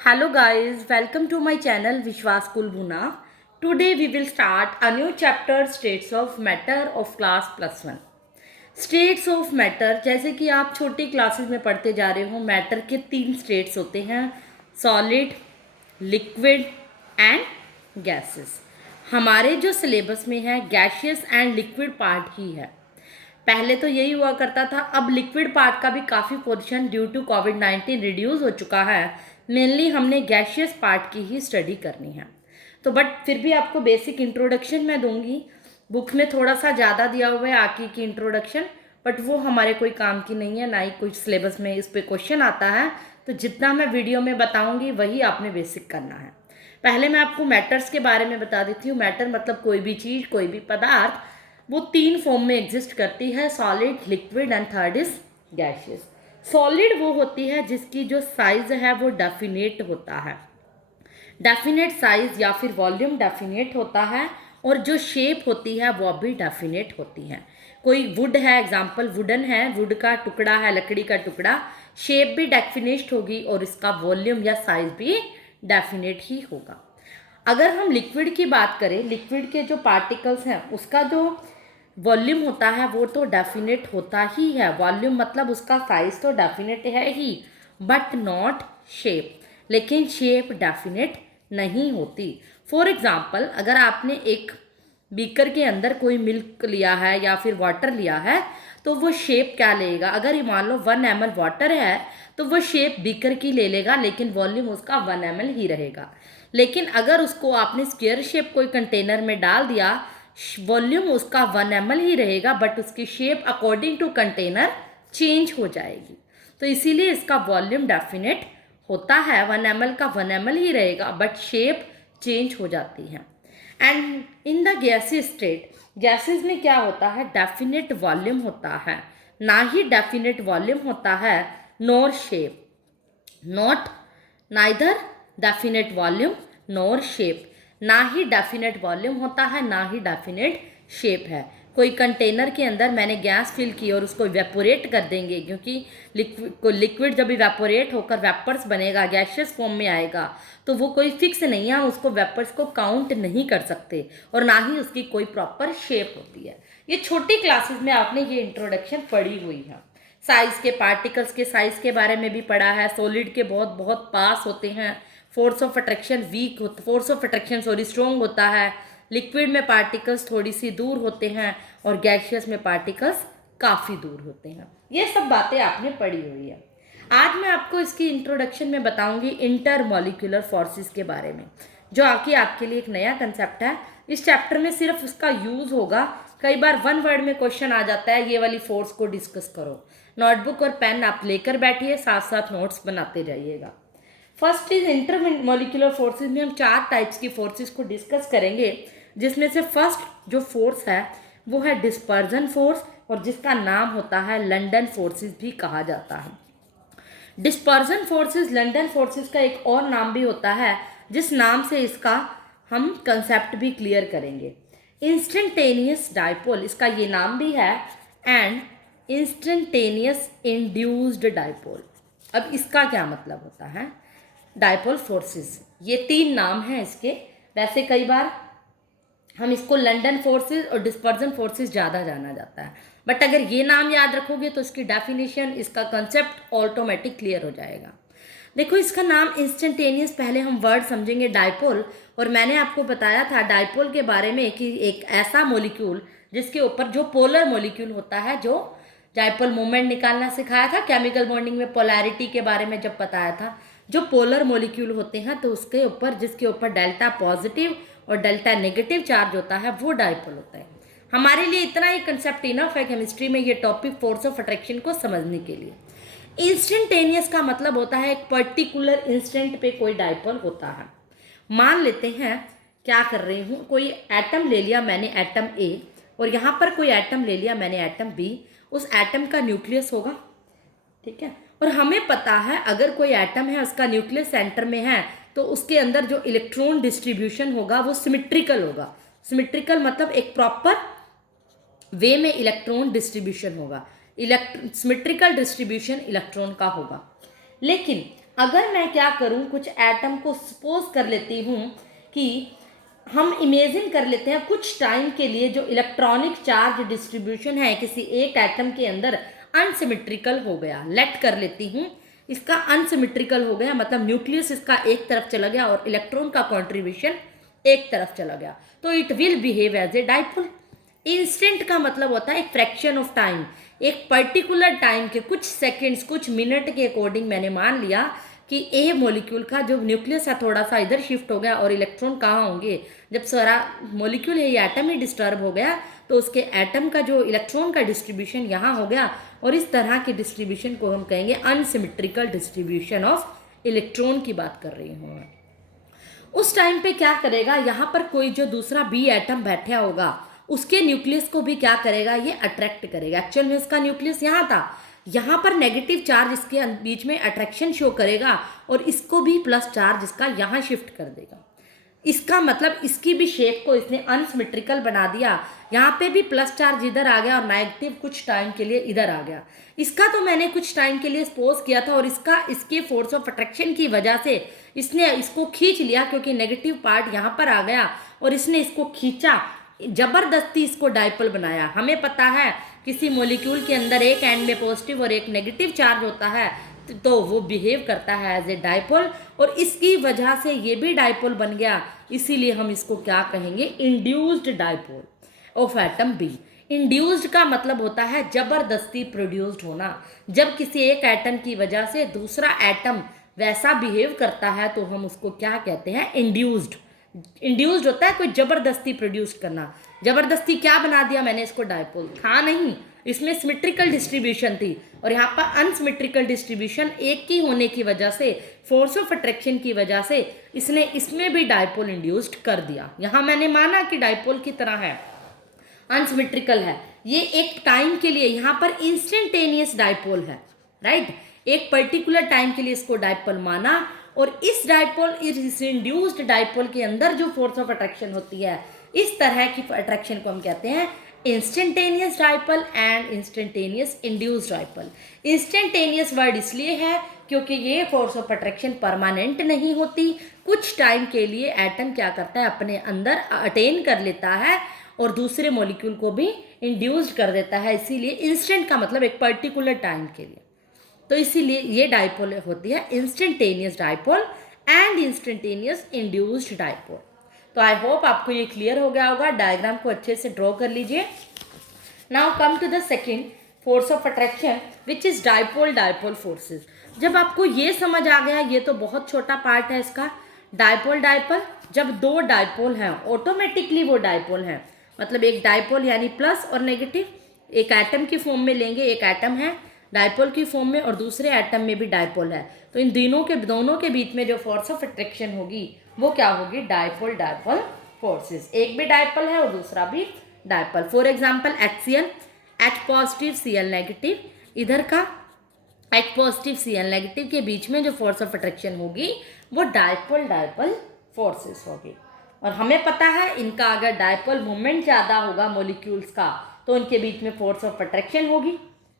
Hello guys, welcome to my channel Vishwas Kulbuna. Today we will start a new chapter States of Matter of class +1. States of matter, जैसे कि आप छोटी classes में पढ़ते जा रहे हो, मैटर के 3 स्टेट्स होते हैं, सॉलिड, लिक्विड एंड गैसेस। हमारे जो सिलेबस में है गैशियस एंड लिक्विड पार्ट ही है। पहले तो यही हुआ करता था, अब लिक्विड पार्ट का भी काफ़ी पोर्शन ड्यू टू कोविड-19 रिड्यूस हो चुका है। मेनली हमने गैशियस पार्ट की ही स्टडी करनी है। तो बट फिर भी आपको बेसिक इंट्रोडक्शन मैं दूंगी। बुक में थोड़ा सा ज़्यादा दिया हुआ है आकी की इंट्रोडक्शन, बट वो हमारे कोई काम की नहीं है, ना ही कुछ सिलेबस में इस पे क्वेश्चन आता है। तो जितना मैं वीडियो में बताऊंगी वही आपने बेसिक करना है। पहले मैं आपको मैटर्स के बारे में बता देती हूँ। मैटर मतलब कोई भी चीज़, कोई भी पदार्थ, वो 3 फॉर्म में एग्जिस्ट करती है, solid, liquid and third is gaseous. Solid वो होती है जिसकी जो साइज है वो डेफिनेट होता है, डेफिनेट साइज या फिर वॉल्यूम डेफिनेट होता है, और जो शेप होती है वो भी डेफिनेट होती है। कोई वुड है, एग्जांपल वुडन है, वुड का टुकड़ा है, लकड़ी का टुकड़ा, शेप भी डेफिनेट होगी और इसका वॉल्यूम या साइज भी डेफिनेट ही होगा। अगर हम लिक्विड की बात करें, लिक्विड के जो पार्टिकल्स हैं उसका जो वॉल्यूम होता है वो तो डेफिनेट होता ही है। वॉल्यूम मतलब उसका साइज तो डेफिनेट है ही, बट नॉट शेप, लेकिन शेप डेफिनेट नहीं होती। फॉर एग्जाम्पल, अगर आपने एक बीकर के अंदर कोई मिल्क लिया है या फिर वाटर लिया है, तो वो शेप क्या लेगा? अगर ये मान लो 1 ml वाटर है तो वो शेप बीकर की ले लेगा, लेकिन वॉल्यूम उसका 1 ml ही रहेगा। लेकिन अगर उसको आपने स्क्वायर शेप कोई कंटेनर में डाल दिया, वॉल्यूम उसका 1 ml ही रहेगा, बट उसकी shape according to container change हो जाएगी। तो इसीलिए इसका वॉल्यूम डेफिनेट होता है, 1 ml का 1 ml ही रहेगा, बट शेप चेंज हो जाती है। And in the gases state, gases में क्या होता है? डेफिनेट वॉल्यूम होता है, ना ही डेफिनेट वॉल्यूम होता है nor shape, not neither definite volume nor shape. ना ही डेफिनेट वॉल्यूम होता है, ना ही डेफिनेट शेप है। कोई कंटेनर के अंदर मैंने गैस फिल की और उसको इवेपोरेट कर देंगे, क्योंकि लिक्विड जब इवेपोरेट होकर वेपर्स बनेगा, गैशियस फॉर्म में आएगा, तो वो कोई फिक्स नहीं है, हम उसको वेपर्स को काउंट नहीं कर सकते, और ना ही उसकी कोई प्रॉपर शेप होती है। ये छोटी क्लासेस में आपने ये इंट्रोडक्शन पढ़ी हुई है। साइज के, पार्टिकल्स के साइज के बारे में भी पढ़ा है। सॉलिड के बहुत बहुत पास होते हैं, फोर्स ऑफ अट्रैक्शन वीक होता, force of attraction sorry strong होता है। लिक्विड में पार्टिकल्स थोड़ी सी दूर होते हैं और गैशियस में पार्टिकल्स काफ़ी दूर होते हैं। ये सब बातें आपने पढ़ी हुई है। आज मैं आपको इसकी इंट्रोडक्शन में बताऊंगी इंटरमॉलिक्यूलर फोर्सेस के बारे में, जो आके आपके लिए एक नया कंसेप्ट है। इस चैप्टर में सिर्फ उसका यूज़ होगा। कई बार 1 वर्ड में क्वेश्चन आ जाता है, ये वाली फोर्स को डिस्कस करो। नोटबुक और पेन आप लेकर बैठिए, साथ साथ नोट्स बनाते जाइएगा। फर्स्ट इज इंटरमॉलिक्यूलर फोर्सेस में हम 4 टाइप्स की फोर्सेस को डिस्कस करेंगे, जिसमें से फर्स्ट जो फोर्स है वो है डिस्पर्जन फोर्स, और जिसका नाम होता है लंदन फोर्सेस भी कहा जाता है। डिस्पर्जन फोर्सेस लंदन फोर्सेस का एक और नाम भी होता है, जिस नाम से इसका हम कंसेप्ट भी क्लियर करेंगे। इंस्टेंटेनियस डाइपोल इसका ये नाम भी है, एंड इंस्टेंटेनियस इंड्यूस्ड डाइपोल। अब इसका क्या मतलब होता है? डाइपोल फोर्सेस, ये 3 नाम हैं इसके। वैसे कई बार हम इसको लंदन फोर्सेस और डिस्पर्जन फोर्सेस ज़्यादा जाना जाता है, बट अगर ये नाम याद रखोगे तो इसकी डेफिनेशन, इसका कंसेप्ट ऑटोमेटिक क्लियर हो जाएगा। देखो, इसका नाम इंस्टेंटेनियस, पहले हम वर्ड समझेंगे डाइपोल। और मैंने आपको बताया था डाइपोल के बारे में कि एक ऐसा मॉलिक्यूल जिसके ऊपर जो पोलर मॉलिक्यूल होता है, जो डाइपोल मोमेंट निकालना सिखाया था केमिकल बॉन्डिंग में, पोलैरिटी के बारे में जब बताया था। जो पोलर मॉलिक्यूल होते हैं तो उसके ऊपर, जिसके ऊपर डेल्टा पॉजिटिव और डेल्टा नेगेटिव चार्ज होता है, वो डाइपोल होता है। हमारे लिए इतना ही कंसेप्ट इनफ है केमिस्ट्री में ये टॉपिक फोर्स ऑफ अट्रैक्शन को समझने के लिए। इंस्टेंटेनियस का मतलब होता है एक पर्टिकुलर इंस्टेंट पे कोई डाइपोल होता है। मान लेते हैं, क्या कर रही हूँ, कोई एटम ले लिया मैंने, एटम ए, और यहाँ पर कोई एटम ले लिया मैंने, एटम बी। उस एटम का न्यूक्लियस होगा, ठीक है, और हमें पता है अगर कोई एटम है उसका न्यूक्लियस सेंटर में है तो उसके अंदर जो इलेक्ट्रॉन डिस्ट्रीब्यूशन होगा वो सिमेट्रिकल होगा। सिमेट्रिकल मतलब एक प्रॉपर वे में इलेक्ट्रॉन डिस्ट्रीब्यूशन होगा, सिमेट्रिकल डिस्ट्रीब्यूशन इलेक्ट्रॉन का होगा। लेकिन अगर मैं क्या करूं, कुछ एटम को सपोज कर लेती हूं कि हम इमेजिन कर लेते हैं कुछ टाइम के लिए जो इलेक्ट्रॉनिक चार्ज डिस्ट्रीब्यूशन है किसी एक एटम के अंदर अनसिमेट्रिकल हो गया, लेट कर लेती हूँ इसका अनसिमेट्रिकल हो गया, मतलब न्यूक्लियस इसका एक तरफ चला गया और इलेक्ट्रॉन का कॉन्ट्रीब्यूशन एक तरफ चला गया, तो it will behave as a dipole. Instant का मतलब होता है एक फ्रैक्शन ऑफ टाइम, एक पर्टिकुलर टाइम के कुछ सेकंड्स कुछ मिनट के अकॉर्डिंग मैंने मान लिया कि ए मॉलिक्यूल का जो न्यूक्लियस है थोड़ा सा इधर शिफ्ट हो गया और इलेक्ट्रॉन कहाँ होंगे, जब सारा मॉलिक्यूल है ये एटम ही डिस्टर्ब हो गया तो उसके एटम का जो इलेक्ट्रॉन का डिस्ट्रीब्यूशन यहाँ हो गया, और इस तरह की डिस्ट्रीब्यूशन को हम कहेंगे अनसिमेट्रिकल डिस्ट्रीब्यूशन ऑफ इलेक्ट्रॉन की बात कर रही हूँ। उस टाइम पे क्या करेगा, यहाँ पर कोई जो दूसरा बी एटम बैठा होगा उसके न्यूक्लियस को भी क्या करेगा, ये अट्रैक्ट करेगा। एक्चुअल में इसका न्यूक्लियस यहाँ था, यहाँ पर नेगेटिव चार्ज इसके बीच में अट्रैक्शन शो करेगा और इसको भी प्लस चार्ज इसका यहाँ शिफ्ट कर देगा। इसका मतलब इसकी भी शेप को इसने अनसिमेट्रिकल बना दिया, यहाँ पे भी प्लस चार्ज इधर आ गया और नेगेटिव कुछ टाइम के लिए इधर आ गया। इसका तो मैंने कुछ टाइम के लिए सपोज किया था और इसके फोर्स ऑफ अट्रैक्शन की वजह से इसने इसको खींच लिया, क्योंकि नेगेटिव पार्ट यहाँ पर आ गया और इसने इसको खींचा, जबरदस्ती इसको डाइपोल बनाया। हमें पता है किसी मॉलिक्यूल के अंदर एक एंड में पॉजिटिव और एक नेगेटिव चार्ज होता है तो वो बिहेव करता है एज ए डाइपोल, और इसकी वजह से ये भी डाइपोल बन गया, इसीलिए हम इसको क्या कहेंगे, induced dipole of atom B. Induced का मतलब होता है जबरदस्ती प्रोड्यूस्ड होना, जब किसी एक एटम की वजह से दूसरा एटम वैसा बिहेव करता है तो हम उसको क्या कहते हैं, इंड्यूस्ड। इंड्यूस्ड होता है कोई जबरदस्ती प्रोड्यूस करना, जबरदस्ती क्या बना दिया मैंने इसको, डाइपोल था नहीं, इसमें सिमेट्रिकल डिस्ट्रीब्यूशन थी और यहाँ पर अनसिमेट्रिकल डिस्ट्रीब्यूशन एक की होने की वजह से, फोर्स ऑफ अट्रैक्शन की वजह से इसने इसमें भी डाइपोल इंड्यूस्ड कर दिया। यहाँ मैंने माना कि डाइपोल की तरह है, अनसिमेट्रिकल है, ये एक टाइम के लिए यहाँ पर इंस्टेंटेनियस डाइपोल है, राइट, एक पर्टिकुलर टाइम के लिए इसको डाइपोल माना, और इस डाइपोल, इस इंड्यूस्ड डाइपोल के अंदर जो फोर्स ऑफ अट्रैक्शन होती है, इस तरह की अट्रैक्शन को हम कहते हैं instantaneous dipole and instantaneous induced dipole. Instantaneous word इसलिए है क्योंकि ये फोर्स ऑफ अट्रैक्शन परमानेंट नहीं होती, कुछ टाइम के लिए एटम क्या करता है, अपने अंदर अटेन कर लेता है और दूसरे मॉलिक्यूल को भी इंड्यूस्ड कर देता है, इसीलिए इंस्टेंट का मतलब एक पर्टिकुलर टाइम के लिए, तो इसीलिए ये डाइपोल होती है instantaneous dipole and instantaneous induced dipole. तो आई होप आपको ये क्लियर हो गया होगा, डायग्राम को अच्छे से ड्रॉ कर लीजिए। Now come to the second force of attraction which is dipole dipole forces. जब आपको ये समझ आ गया, ये तो बहुत छोटा पार्ट है इसका, डाइपोल डाइपोल, जब दो डाइपोल हैं ऑटोमेटिकली वो डाइपोल हैं, मतलब एक डाइपोल यानी प्लस और नेगेटिव, एक एटम की फॉर्म में लेंगे, एक एटम है डाइपोल की फॉर्म में और दूसरे एटम में भी डाइपोल है, तो इन दोनों के बीच में जो फोर्स ऑफ अट्रैक्शन होगी वो क्या होगी, डाइपोल डाइपोल फोर्सेस। एक भी डाइपोल है और दूसरा भी dipole. For example HCl, H positive Cl negative, इधर का H पॉजिटिव Cl नेगेटिव के बीच में जो फोर्स ऑफ अट्रैक्शन होगी वो डाइपोल डाइपोल फोर्सेस होगी। और हमें पता है इनका अगर डाइपोल मोमेंट ज़्यादा होगा मॉलिक्यूल्स का तो उनके बीच में फोर्स ऑफ अट्रैक्शन होगी,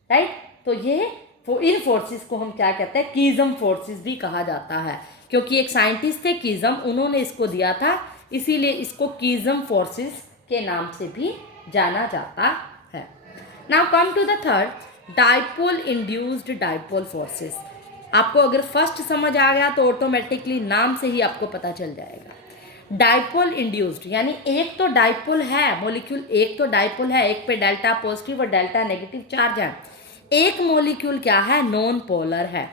राइट। तो ये इन फोर्सेस को हम क्या कहते हैं, कीज़म फोर्सेस भी कहा जाता है, क्योंकि एक साइंटिस्ट थे कीज़म, उन्होंने इसको दिया था, इसीलिए इसको कीज़म फोर्सेस के नाम से भी जाना जाता है। Now come to the third, dipole induced dipole forces. आपको अगर फर्स्ट समझ आ गया तो ऑटोमेटिकली नाम से ही आपको पता चल जाएगा। डाइपोल इंड्यूस्ड यानी एक तो डाइपोल है मॉलिक्यूल, एक तो डाइपोल है, एक पे डेल्टा पॉजिटिव और डेल्टा नेगेटिव चार्ज है, एक मॉलिक्यूल क्या है, नॉन पोलर है,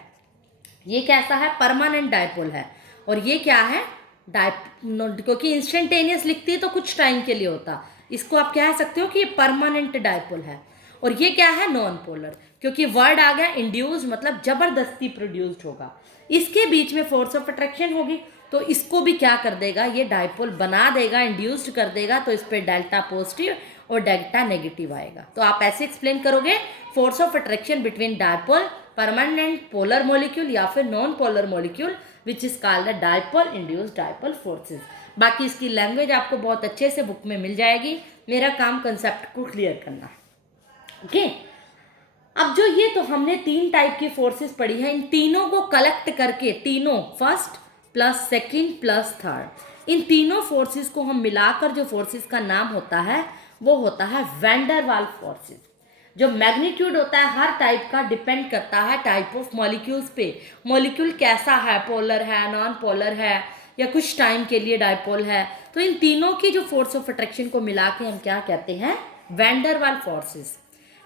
ये कैसा है, परमानेंट डाइपोल है, और ये क्या है, क्योंकि इंस्टेंटेनियस लिखती है तो कुछ टाइम के लिए होता, इसको आप कह सकते हो कि ये परमानेंट डाइपोल है, और ये क्या है, नॉन पोलर, क्योंकि वर्ड आ गया इंड्यूस्ड मतलब जबरदस्ती प्रोड्यूस्ड होगा, इसके बीच में फोर्स ऑफ अट्रैक्शन होगी तो इसको भी क्या कर देगा, ये डाइपोल बना देगा, इंड्यूस्ड कर देगा, तो इस पर डेल्टा पॉजिटिव और डेल्टा नेगेटिव आएगा। तो आप ऐसे एक्सप्लेन करोगे, force of attraction between dipole, permanent polar molecule या फिर non polar molecule which is called the dipole induced dipole forces. बाकी इसकी लैंग्वेज आपको बहुत अच्छे से बुक में मिल जाएगी, मेरा काम कंसेप्ट को क्लियर करना है, ओके। अब जो ये तो हमने 3 टाइप की फोर्सेस पढ़ी हैं, इन तीनों को कलेक्ट करके, तीनों first plus second plus third, इन तीनों फोर्सेस को हम मिलाकर जो फोर्सेस का नाम होता है वो होता है वैन डर वाल्स फोर्सेस। जो मैग्नीट्यूड होता है हर टाइप का डिपेंड करता है टाइप ऑफ मॉलिक्यूल्स पे, मॉलिक्यूल कैसा है, पोलर है, नॉन पोलर है, या कुछ टाइम के लिए डायपोल है। तो इन तीनों की जो फोर्स ऑफ अट्रैक्शन को मिला के हम क्या कहते हैं, van der Waals forces.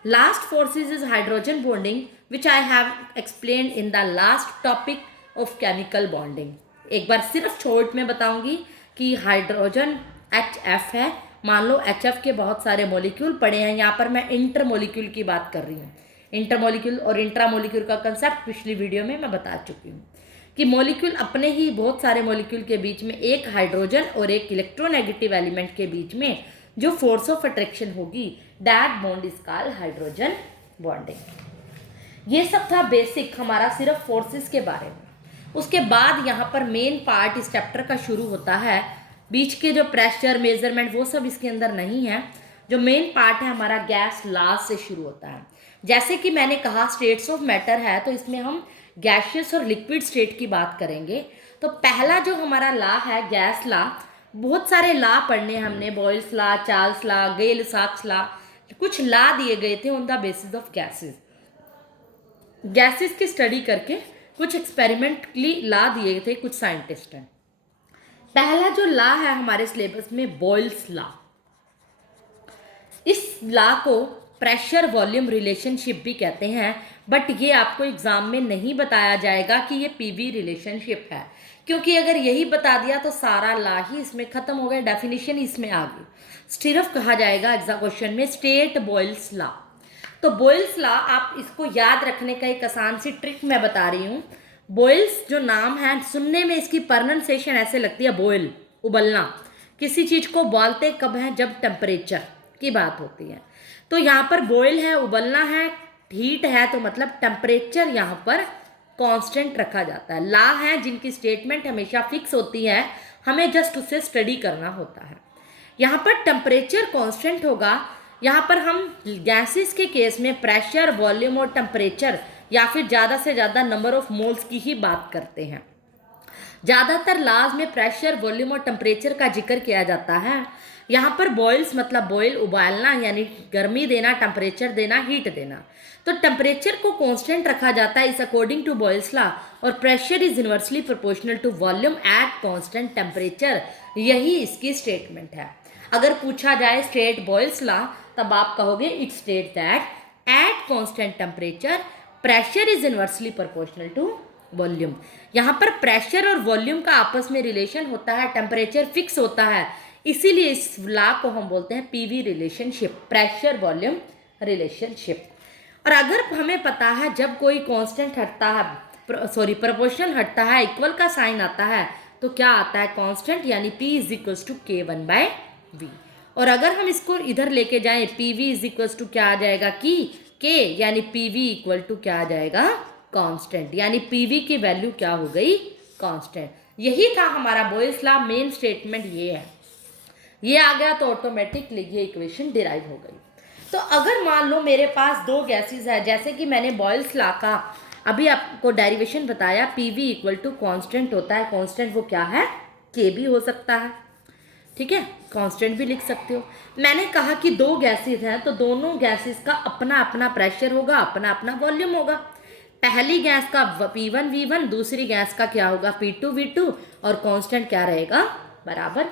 Last forces is hydrogen bonding which I have explained in the last topic of chemical bonding. एक बार सिर्फ शॉर्ट में बताऊंगी कि हाइड्रोजन HF है, मान लो HF के बहुत सारे मॉलिक्यूल पड़े हैं, यहाँ पर मैं इंटर मॉलिक्यूल की बात कर रही हूँ। इंटर मॉलिक्यूल और इंट्रा मॉलिक्यूल का कंसेप्ट पिछली वीडियो में मैं बता चुकी हूँ कि मॉलिक्यूल अपने ही बहुत सारे मॉलिक्यूल के बीच में एक हाइड्रोजन और एक इलेक्ट्रोनेगेटिव एलिमेंट के बीच में जो फोर्स ऑफ अट्रैक्शन होगी, that bond is called hydrogen bonding. ये सब था बेसिक हमारा सिर्फ फोर्सेस के बारे में। उसके बाद यहाँ पर मेन पार्ट इस चैप्टर का शुरू होता है। बीच के जो प्रेशर मेजरमेंट वो सब इसके अंदर नहीं है। जो मेन पार्ट है हमारा गैस लॉ से शुरू होता है। जैसे कि मैंने कहा स्टेट्स ऑफ मैटर है, तो इसमें हम गैसियस और लिक्विड स्टेट की बात करेंगे। तो पहला जो हमारा लॉ है गैस लॉ, बहुत सारे लॉ पढ़ने हमने, Boyle's law, Charles law, Gay Lussac law, कुछ लॉ दिए गए थे on the basis of gases. Gases की स्टडी करके कुछ एक्सपेरिमेंटली लॉ दिए थे कुछ साइंटिस्ट हैं। पहला जो लॉ है हमारे सिलेबस में बॉयल्स लॉ। इस लॉ को प्रेशर वॉल्यूम रिलेशनशिप भी कहते हैं, बट ये आपको एग्जाम में नहीं बताया जाएगा कि ये पीवी रिलेशनशिप है, क्योंकि अगर यही बता दिया तो सारा लॉ ही इसमें खत्म हो गया, डेफिनेशन इसमें आ गई। सिर्फ कहा जाएगा एग्जाम क्वेश्चन में स्टेट बॉयल्स लॉ। तो बॉयल्स लॉ, आप इसको याद रखने का एक आसान सी ट्रिक मैं बता रही हूँ। बॉयल्स जो नाम है, सुनने में इसकी प्रोनाउंसिएशन ऐसे लगती है बॉयल, उबलना। किसी चीज़ को उबालते कब है, जब टेम्परेचर की बात होती है। तो यहाँ पर बॉयल है, उबलना है, हीट है, तो मतलब टेम्परेचर यहाँ पर कांस्टेंट रखा जाता है। लॉ है जिनकी स्टेटमेंट हमेशा फिक्स होती है, हमें जस्ट उसे स्टडी करना होता है। यहाँ पर टेम्परेचर कांस्टेंट होगा। यहाँ पर हम गैसेस के केस में प्रेशर, वॉल्यूम और टेम्परेचर या फिर ज़्यादा से ज़्यादा नंबर ऑफ मोल्स की ही बात करते हैं। ज़्यादातर लॉज में प्रेशर, वॉल्यूम और टेम्परेचर का जिक्र किया जाता है। यहाँ पर बॉयल्स मतलब बॉयल, उबालना यानी गर्मी देना, टेम्परेचर देना, हीट देना। तो टेम्परेचर को कांस्टेंट रखा जाता है इस अकॉर्डिंग टू बॉयल्स लॉ, और pressure is inversely proportional to volume at constant temperature. यही इसकी स्टेटमेंट है। अगर पूछा जाए स्टेट बॉयल्स लॉ, तब आप कहोगे it state that at constant temperature pressure is inversely proportional to volume. यहाँ पर प्रेशर और वॉल्यूम का आपस में रिलेशन होता है, टेम्परेचर फिक्स होता है, इसीलिए इस लॉ को हम बोलते हैं PV relationship, pressure volume relationship. और अगर हमें पता है जब कोई कांस्टेंट हटता है, सॉरी प्रोपोर्शनल हटता है, इक्वल का साइन आता है, तो क्या आता है कांस्टेंट, यानी P is equals to K1/V। और अगर हम इसको इधर लेके जाएं, PV इज इक्वल्स टू क्या आ जाएगा कि K, यानी PV इक्वल टू क्या आ जाएगा कांस्टेंट, यानी PV की वैल्यू क्या हो गई कांस्टेंट। यही था हमारा बॉयल्स लॉ, मेन स्टेटमेंट ये है। ये आ गया तो ऑटोमेटिकली ये इक्वेशन डिराइव हो गई। तो अगर मान लो मेरे पास दो गैसेस है, जैसे कि मैंने बॉयल्स लॉ का अभी आपको डेरिवेशन बताया, PV इक्वल टू कांस्टेंट होता है। कांस्टेंट वो क्या है, K भी हो सकता है, ठीक है, कांस्टेंट भी लिख सकते हो। मैंने कहा कि दो गैसेस हैं, तो दोनों गैसेस का अपना अपना प्रेशर होगा, अपना अपना वॉल्यूम होगा। पहली गैस का P1V1, दूसरी गैस का क्या होगा P2V2, और कांस्टेंट क्या रहेगा बराबर।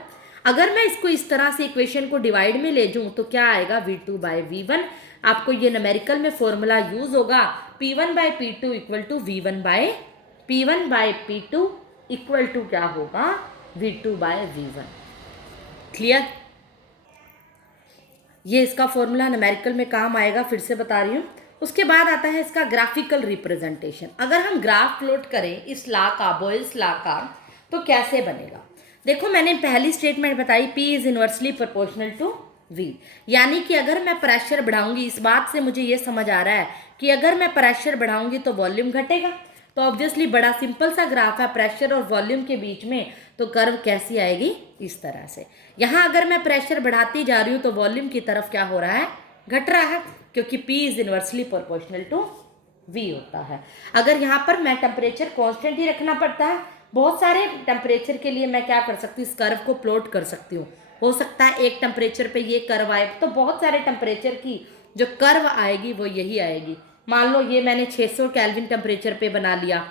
अगर मैं इसको इस तरह से इक्वेशन को डिवाइड में ले जाऊँ तो क्या आएगा V2/V1। आपको ये न्यूमेरिकल में फॉर्मूला यूज होगा, P1/P2 equal to P1/P2 equal to क्या होगा V2/V1। क्लियर, ये इसका फॉर्मूला न्यूमेरिकल में काम आएगा, फिर से बता रही हूँ। उसके बाद आता है इसका ग्राफिकल रिप्रेजेंटेशन। अगर हम ग्राफ प्लॉट करें इस लॉ का, बॉयल्स लॉ का, तो कैसे बनेगा। देखो मैंने पहली स्टेटमेंट बताई, P is inversely proportional to V, यानी कि अगर मैं प्रेशर बढ़ाऊंगी, इस बात से मुझे ये समझ आ रहा है कि अगर मैं प्रेशर बढ़ाऊंगी तो वॉल्यूम घटेगा। तो ऑब्वियसली बड़ा सिंपल सा ग्राफ है प्रेशर और वॉल्यूम के बीच में, तो कर्व कैसी आएगी इस तरह से। यहाँ अगर मैं प्रेशर बढ़ाती जा रही हूँ तो वॉल्यूम की तरफ क्या हो रहा है, घट रहा है क्योंकि P is inversely proportional to V होता है। अगर यहाँ पर मैं टेम्परेचर कांस्टेंट ही रखना पड़ता है, बहुत सारे टेम्परेचर के लिए मैं क्या कर सकती हूँ, इस कर्व को प्लॉट कर सकती हूँ। हो सकता है एक टेम्परेचर पे ये कर्व आए, तो बहुत सारे टेम्परेचर की जो कर्व आएगी वो यही आएगी। मान लो ये मैंने 600 केल्विन टेम्परेचर पे बना लिया,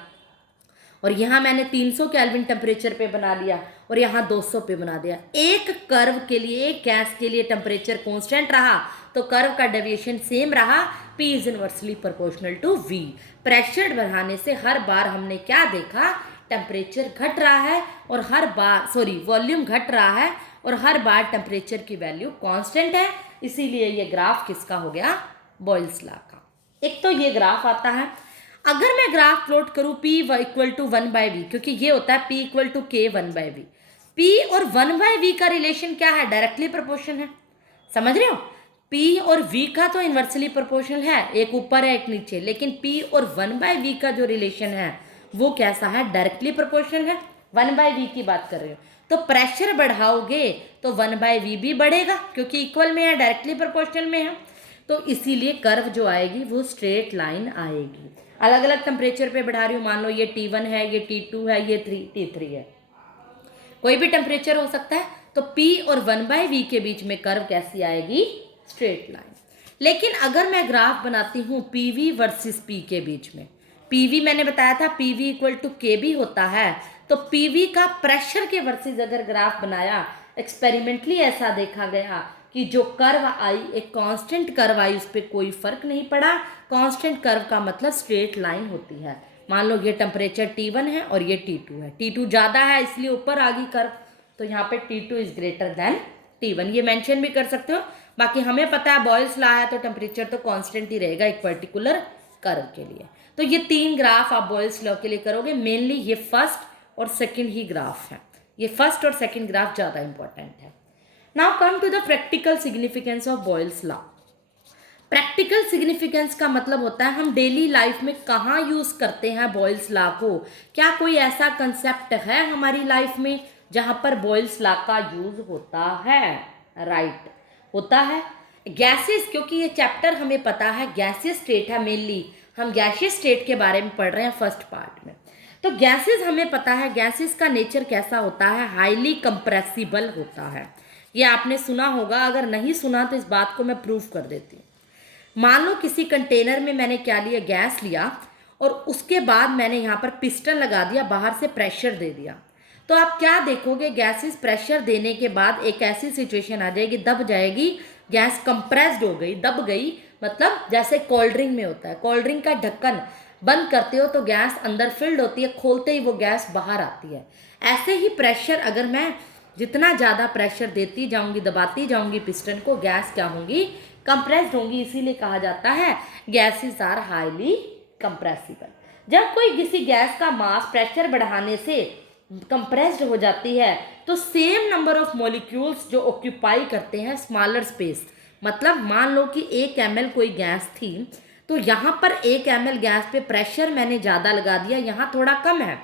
और यहाँ मैंने 300 केल्विन टेम्परेचर पे बना लिया, और यहाँ 200 पे बना दिया। एक कर्व के लिए, एक गैस के लिए टेम्परेचर कांस्टेंट रहा तो कर्व का डेविएशन सेम रहा, P is inversely proportional to V। Pressure बढ़ाने से हर बार हमने क्या देखा, टेम्परेचर घट रहा है और हर बार वॉल्यूम घट रहा है और हर बार टेम्परेचर की वैल्यू कांस्टेंट है। इसीलिए ये ग्राफ किसका हो गया, बॉयल्स लॉ का। एक तो ये ग्राफ आता है। अगर मैं ग्राफ प्लॉट करूं P इक्वल टू 1/V, क्योंकि ये होता है P equal to K 1/V। P और 1/V का रिलेशन क्या है, डायरेक्टली प्रोपोर्शन है। समझ रहे हो, P और V का तो इन्वर्सली प्रोपोर्शनल है, एक ऊपर है एक नीचे, लेकिन P और 1/V का जो रिलेशन है वो कैसा है, डायरेक्टली प्रोपोर्शनल है। 1/V की बात कर रहे हो, तो प्रेशर बढ़ाओगे तो 1/V भी बढ़ेगा, क्योंकि इक्वल में है, डायरेक्टली प्रोपोर्शनल में है। तो इसीलिए कर्व जो आएगी वो स्ट्रेट लाइन आएगी। अलग अलग टेम्परेचर पे बढ़ा रही हूँ, मान लो ये T1 है, ये T2 है, ये T3 है, कोई भी टेम्परेचर हो सकता है। तो P और 1/V के बीच में कर्व कैसी आएगी, स्ट्रेट लाइन। लेकिन अगर मैं ग्राफ बनाती हूँ PV वर्सेस P के बीच में, PV मैंने बताया था PV इक्वल टू KB होता है, तो PV का प्रेशर के वर्सेस अगर ग्राफ बनाया, एक्सपेरिमेंटली ऐसा देखा गया कि जो कर्व आई, एक कांस्टेंट कर्व आई, उस पर कोई फर्क नहीं पड़ा। कांस्टेंट कर्व का मतलब स्ट्रेट लाइन होती है। मान लो ये टेम्परेचर T1 है और ये T2 है, T2 ज़्यादा है इसलिए ऊपर आ गई कर्व, तो यहाँ पे T2 is greater than T1, ये मेंशन भी कर सकते हो। बाकी हमें पता है बॉयल्स लॉ है तो टेम्परेचर तो कांस्टेंट ही रहेगा एक पर्टिकुलर कर्व के लिए। तो ये 3 ग्राफ आप बॉयल्स लॉ के लिए करोगे। मेनली ये फर्स्ट और सेकेंड ही ग्राफ है, ये फर्स्ट और सेकेंड ग्राफ ज़्यादा इंपॉर्टेंट है। Now come to the practical significance of Boyle's law. Practical significance का मतलब होता है हम डेली लाइफ में कहाँ यूज़ करते हैं बॉयल्स लॉ को। क्या कोई ऐसा कंसेप्ट है हमारी लाइफ में जहाँ पर बॉयल्स लॉ का यूज़ होता है, राइट होता है। गैसेस, क्योंकि ये चैप्टर हमें पता है गैसियस स्टेट है, मेनली हम गैसियस स्टेट के बारे में पढ़ रहे हैं फर्स्ट पार्ट में। तो गैसेस हमें पता है, गैसेस का नेचर कैसा होता है, हाईली कंप्रेसिबल होता है। ये आपने सुना होगा, अगर नहीं सुना तो इस बात को मैं प्रूव कर देती हूँ। मान लो किसी कंटेनर में मैंने क्या लिया, गैस लिया, और उसके बाद मैंने यहाँ पर पिस्टन लगा दिया, बाहर से प्रेशर दे दिया, तो आप क्या देखोगे, गैसेस प्रेशर देने के बाद एक ऐसी सिचुएशन आ जाएगी, दब जाएगी, गैस कंप्रेस्ड हो गई, दब गई। मतलब जैसे कोल्ड ड्रिंक में होता है, कोल्ड ड्रिंक का ढक्कन बंद करते हो तो गैस अंदर फिल्ड होती है, खोलते ही वो गैस बाहर आती है। ऐसे ही प्रेशर, अगर मैं जितना ज़्यादा प्रेशर देती जाऊंगी, दबाती जाऊंगी पिस्टन को, गैस क्या होंगी, कंप्रेस्ड होंगी। इसीलिए कहा जाता है गैसेस आर हाईली कंप्रेसिबल। जब कोई किसी गैस का मास प्रेशर बढ़ाने से कंप्रेस्ड हो जाती है तो सेम नंबर ऑफ मॉलिक्यूल्स जो ऑक्यूपाई करते हैं स्मॉलर स्पेस, मतलब मान लो कि 1 ml कोई गैस थी, तो यहाँ पर 1 ml गैस पे प्रेशर मैंने ज़्यादा लगा दिया, यहाँ थोड़ा कम है,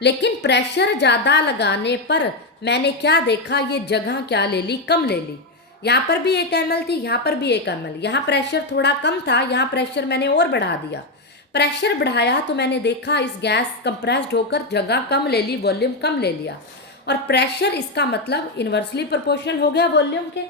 लेकिन प्रेशर ज़्यादा लगाने पर मैंने क्या देखा, ये जगह क्या ले ली, कम ले ली। यहाँ पर भी 1 ml थी, यहाँ पर भी 1 ml, यहाँ प्रेशर थोड़ा कम था, यहाँ प्रेशर मैंने और बढ़ा दिया। प्रेशर बढ़ाया तो मैंने देखा इस गैस कंप्रेस्ड होकर जगह कम ले ली, वॉल्यूम कम ले लिया। और प्रेशर इसका मतलब इन्वर्सली प्रोपोर्शनल हो गया वॉल्यूम के,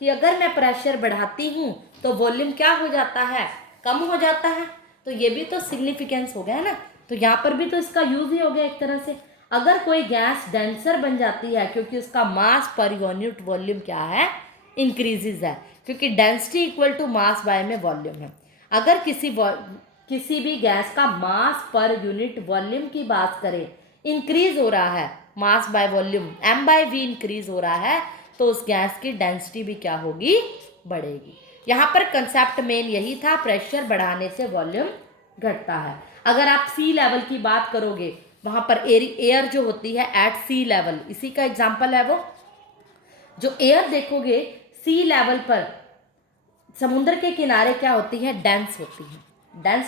कि अगर मैं प्रेशर बढ़ाती हूँ तो वॉल्यूम क्या हो जाता है, कम हो जाता है। तो ये भी तो सिग्निफिकेंस हो गया ना, तो यहाँ पर भी तो इसका यूज ही हो गया एक तरह से। अगर कोई गैस डेंसर बन जाती है क्योंकि उसका मास पर यूनिट वॉल्यूम क्या है, इंक्रीजेज है, क्योंकि density equal to mass by में वॉल्यूम है। अगर किसी भी गैस का मास पर यूनिट वॉल्यूम की बात करें, इंक्रीज हो रहा है, mass by volume m/v increase हो रहा है, तो उस गैस की डेंसिटी भी क्या होगी, बढ़ेगी। यहाँ पर कंसेप्ट मेन यही था, प्रेशर बढ़ाने से वॉल्यूम घटता है। अगर आप सी लेवल की बात करोगे, वहाँ पर एयर जो होती है एट सी लेवल, इसी का एग्जाम्पल है वो, जो एयर देखोगे सी लेवल पर समुद्र के किनारे क्या होती है, डेंस